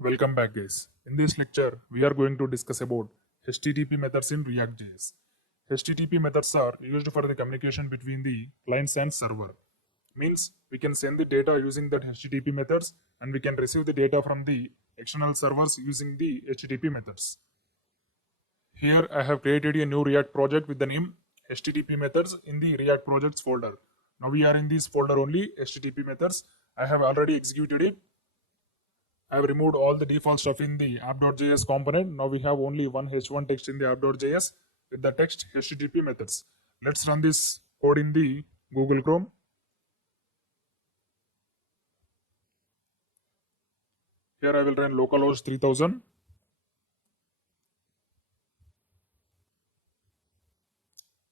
Welcome back, guys. In this lecture, we are going to discuss about HTTP methods in ReactJS. HTTP methods are used for the communication between the clients and server. Means we can send the data using that HTTP methods and we can receive the data from the external servers using the HTTP methods. Here I have created a new React project with the name HTTP methods in the React projects folder. Now we are in this folder only, HTTP methods. I have already executed it. I have removed all the default stuff in the app.js component. Now we have only one h1 text in the app.js with the text HTTP methods. Let's run this code in the Google Chrome. Here I will run localhost 3000.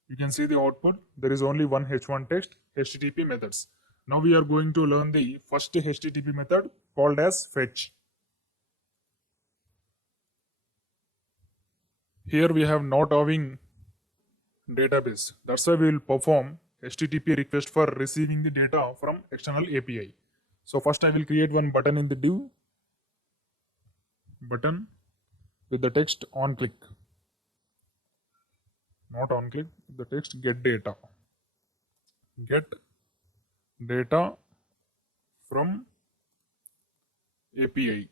You can see the output. There is only one h1 text, HTTP methods. Now we are going to learn the first HTTP method called as fetch. Here we have not having database. That's why we will perform HTTP request for receiving the data from external API. So first I will create one button in the div, button with the text on click. Not on click, the text get data. Get data from API.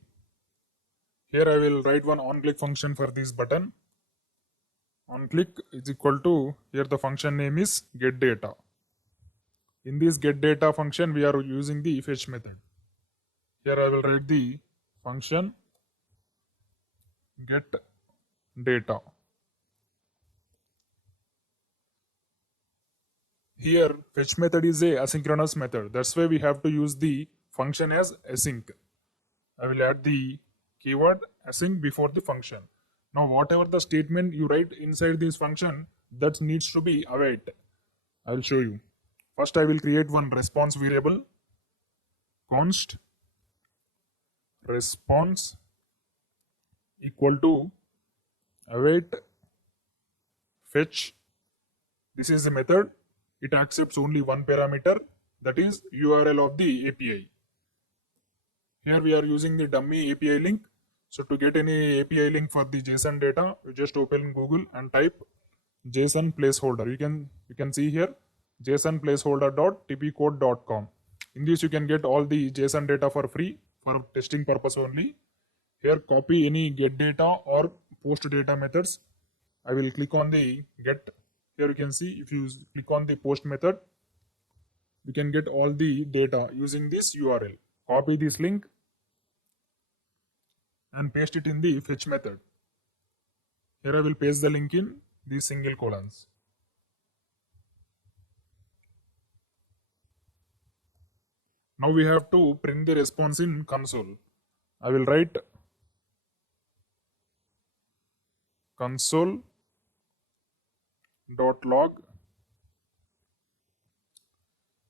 Here I will write one on click function for this button. On click is equal to, here the function name is get data. In this get data function we are using the fetch method. Here I will write the function get data. Here fetch method is a asynchronous method. That's why we have to use the function as async. I will add the keyword async before the function. Now whatever the statement you write inside this function, that needs to be await. I will show you. First I will create one response variable, const response equal to await fetch. This is the method. It accepts only one parameter, that is URL of the API. Here we are using the dummy API link. So to get any API link for the JSON data, you just open Google and type JSON placeholder. You can see here JSON placeholder.tpcode.com. In this you can get all the JSON data for free for testing purpose only. Here copy any get data or post data methods. I will click on the get. Here you can see if you click on the post method, you can get all the data using this URL. Copy this link and paste it in the fetch method. Here I will paste the link in these single colons. Now we have to print the response in console. I will write console.log.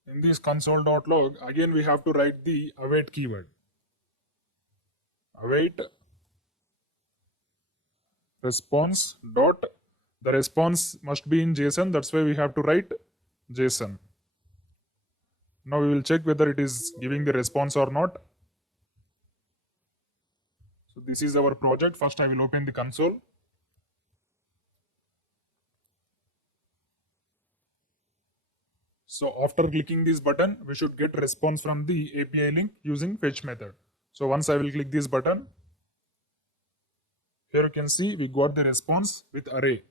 In this console.log, again we have to write the await keyword. Await response dot, the response must be in JSON, that's why we have to write JSON. Now we will check whether it is giving the response or not. So this is our project. First I will open the console. So after clicking this button, we should get response from the API link using fetch method. So once I will click this button, here you can see we got the response with array.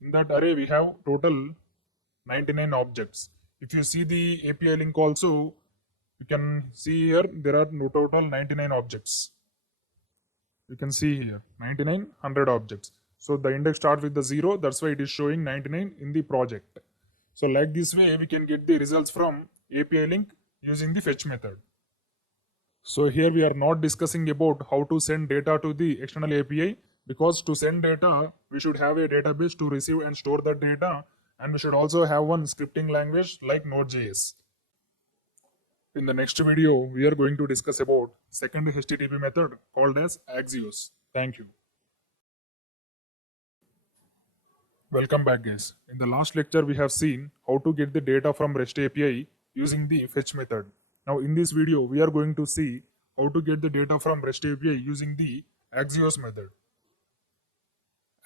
In that array we have total 99 objects. If you see the API link also, you can see here there are no total 99 objects. You can see here 99, 100 objects. So the index starts with the 0, that's why it is showing 99 in the project. So like this way we can get the results from API link using the fetch method. So here we are not discussing about how to send data to the external API, because to send data we should have a database to receive and store that data, and we should also have one scripting language like Node.js. In the next video we are going to discuss about second HTTP method called as Axios. Thank you. Welcome back, guys. In the last lecture we have seen how to get the data from REST API using the fetch method. Now in this video we are going to see how to get the data from REST API using the Axios method.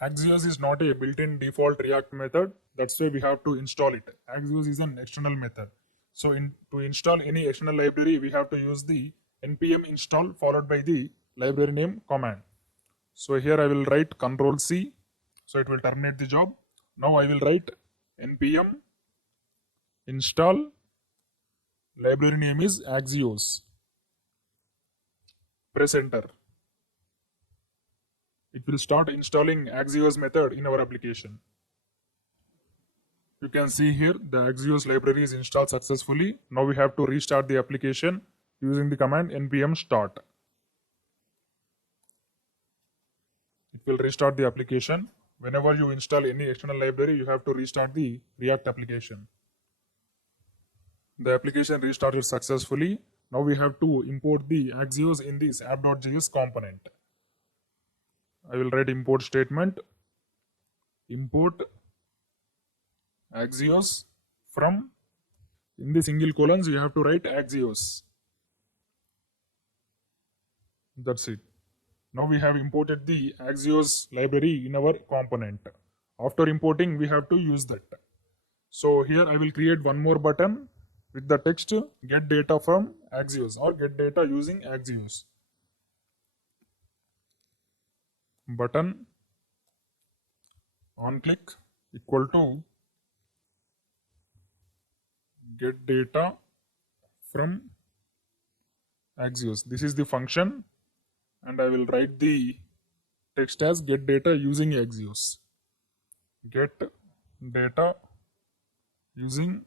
Axios is not a built-in default React method. That's why we have to install it. Axios is an external method. So to install any external library, we have to use the npm install followed by the library name command. So here I will write Control C. So it will terminate the job. Now I will write npm install. Library name is Axios. Press enter. It will start installing Axios method in our application. You can see here the Axios library is installed successfully. Now we have to restart the application using the command npm start. It will restart the application. Whenever you install any external library, you have to restart the React application. The application restarted successfully. Now we have to import the Axios in this app.js component. I will write import statement. Import Axios from, in the single colons you have to write Axios. That's it. Now we have imported the Axios library in our component. After importing, we have to use that. So here I will create one more button with the text get data from Axios or get data using Axios. Button on click equal to get data from Axios. This is the function, and I will write the text as get data using Axios. Get data using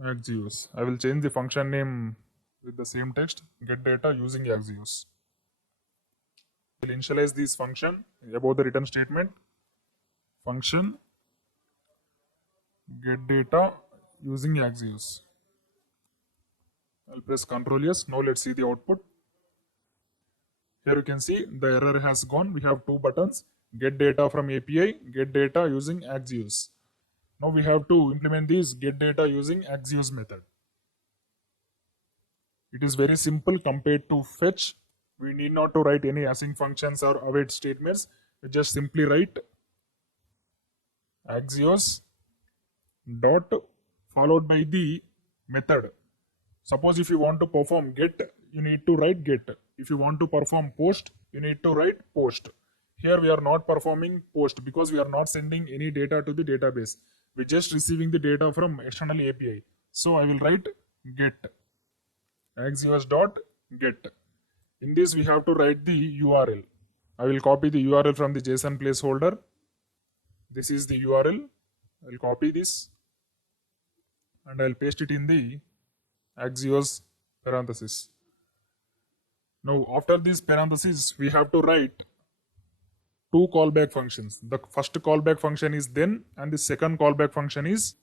Axios. I will change the function name with the same text, get data using Axios. I will initialize this function above the return statement. Function get data using Axios. I'll press Ctrl S. Now let's see the output. Here you can see the error has gone. We have two buttons, get data from API, get data using Axios. Now we have to implement this get data using Axios method. It is very simple compared to fetch. We need not to write any async functions or await statements. We just simply write Axios dot followed by the method. Suppose if you want to perform get, you need to write get. If you want to perform post, you need to write post. Here we are not performing post because we are not sending any data to the database. We're just receiving the data from external API. So I will write get Axios dot get. In this we have to write the URL. I will copy the URL from the JSON placeholder. This is the URL. I will copy this and I will paste it in the Axios parenthesis. Now after this parenthesis, we have to write two callback functions. The first callback function is then and the second callback function is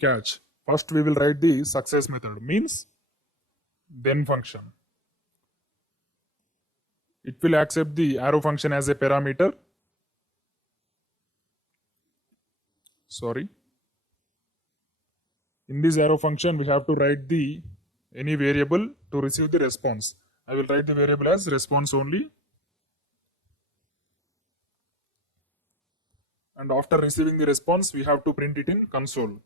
catch. First we will write the success method, means then function. It will accept the arrow function as a parameter. Sorry. In this arrow function, we have to write the any variable to receive the response. I will write the variable as response only. And after receiving the response, we have to print it in console.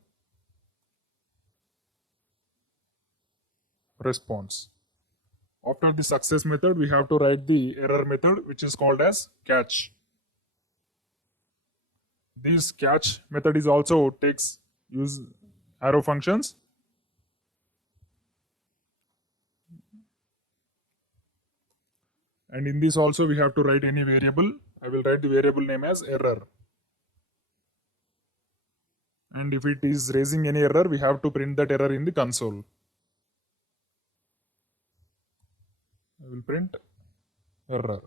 Response. After the success method, we have to write the error method, which is called as catch. This catch method is also use arrow functions. And in this also we have to write any variable. I will write the variable name as error. And if it is raising any error, we have to print that error in the console. I will print error.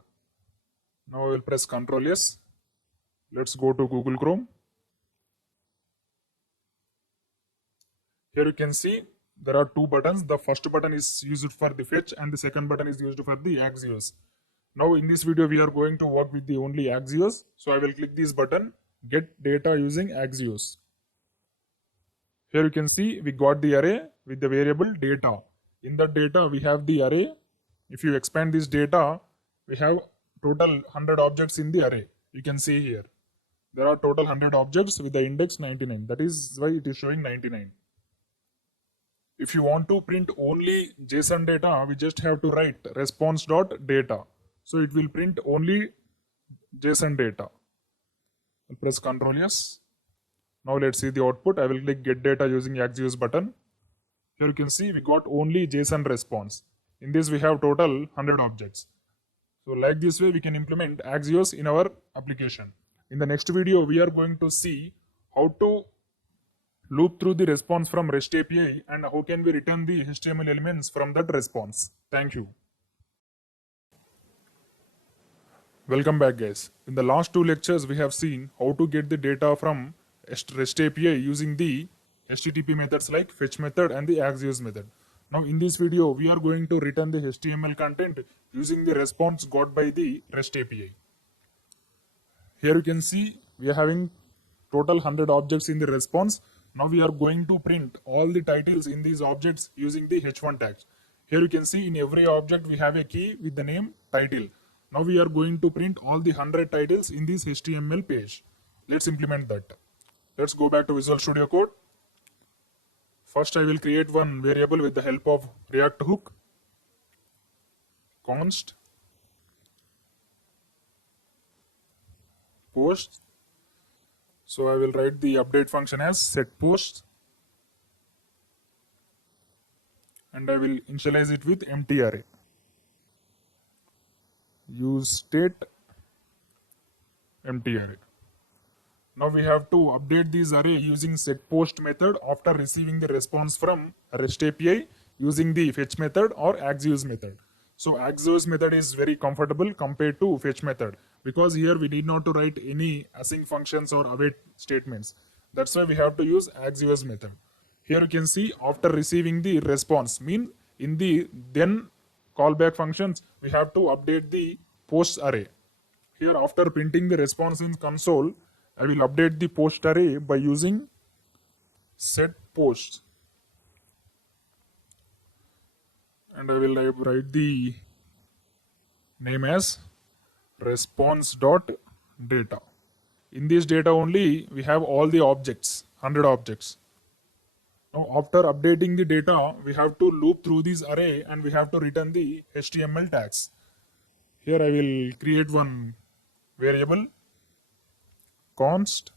Now I will press Ctrl S. Let's go to Google Chrome. Here you can see there are two buttons. The first button is used for the fetch and the second button is used for the Axios. Now in this video we are going to work with the only Axios. So I will click this button, get data using Axios. Here you can see we got the array with the variable data. In that data, we have the array. If you expand this data, we have total 100 objects in the array. You can see here. There are total 100 objects with the index 99. That is why it is showing 99. If you want to print only JSON data, we just have to write response.data. So it will print only JSON data. I'll press Ctrl S. Now let's see the output. I will click get data using Axios button. Here you can see we got only JSON response. In this we have total 100 objects. So like this way we can implement Axios in our application. In the next video we are going to see how to loop through the response from REST API and how can we return the HTML elements from that response. Thank you. Welcome back guys. In the last two lectures we have seen how to get the data from REST API using the HTTP methods like fetch method and the Axios method. Now in this video we are going to return the HTML content using the response got by the REST API. Here you can see we are having total 100 objects in the response. Now we are going to print all the titles in these objects using the h1 tags. Here you can see in every object we have a key with the name title. Now we are going to print all the 100 titles in this HTML page. Let's implement that. Let's go back to Visual Studio Code. First I will create one variable with the help of React hook. Const post. So I will write the update function as setPost and I will initialize it with empty array. Use state empty array. Now we have to update this array using setPost method after receiving the response from REST API using the fetch method or Axios method. So Axios method is very comfortable compared to fetch method because here we need not to write any async functions or await statements. That's why we have to use Axios method. Here you can see after receiving the response, mean in the then callback functions we have to update the post array. Here after printing the response in console, I will update the post array by using setPost. And I will write the name as response.data. In this data only we have all the objects, 100 objects. Now after updating the data, we have to loop through this array and we have to return the HTML tags. Here I will create one variable const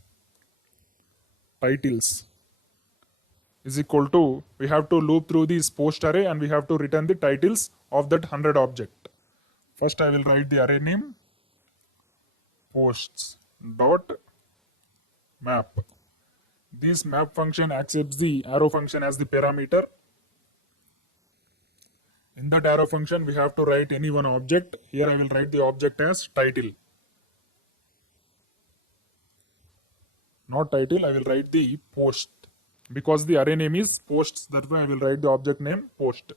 titles is equal to, we have to loop through this post array and we have to return the titles of that 100 object. First I will write the array name posts dot map. This map function accepts the arrow function as the parameter. In that arrow function we have to write any one object. Here I will write the object as title. Not title, I will write the post. Because the array name is posts, that's why I will write the object name post.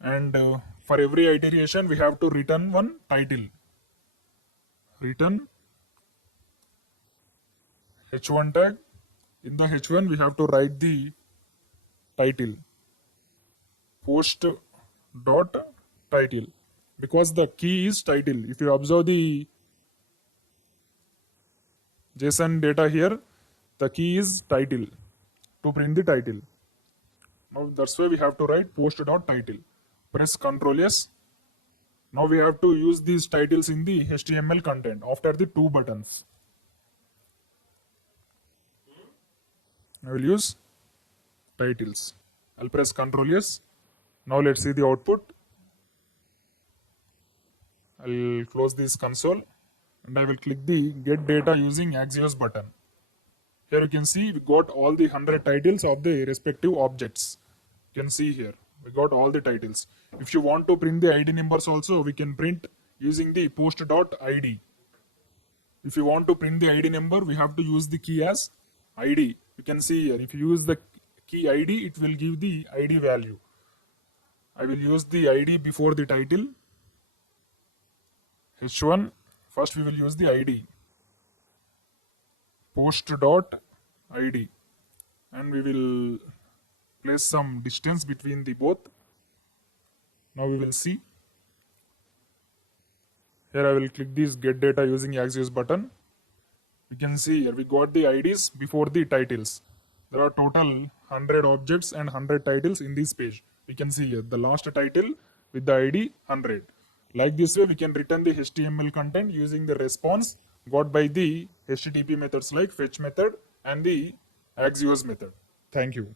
And for every iteration we have to return one title. Return h1 tag. In the h1 we have to write the title. Post dot title. Because the key is title. If you observe the JSON data here, the key is title to print the title. Now that's why we have to write post.title. Press Ctrl S. Now we have to use these titles in the HTML content after the two buttons. I will use titles. I'll press Ctrl S. Now let's see the output. I'll close this console and I will click the get data using Axios button. Here you can see we got all the 100 titles of the respective objects. You can see here we got all the titles. If you want to print the ID numbers also, we can print using the post.id. If you want to print the ID number, we have to use the key as ID. You can see here, if you use the key ID, it will give the ID value. I will use the ID before the title. H1, first we will use the ID. Post.id. ID, and we will place some distance between the both. Now we will see. Here I will click this get data using Axios button. We can see here we got the IDs before the titles. There are total 100 objects and 100 titles in this page. We can see here the last title with the ID 100. Like this way we can return the HTML content using the response got by the HTTP methods like fetch method and the Axios method. Thank you.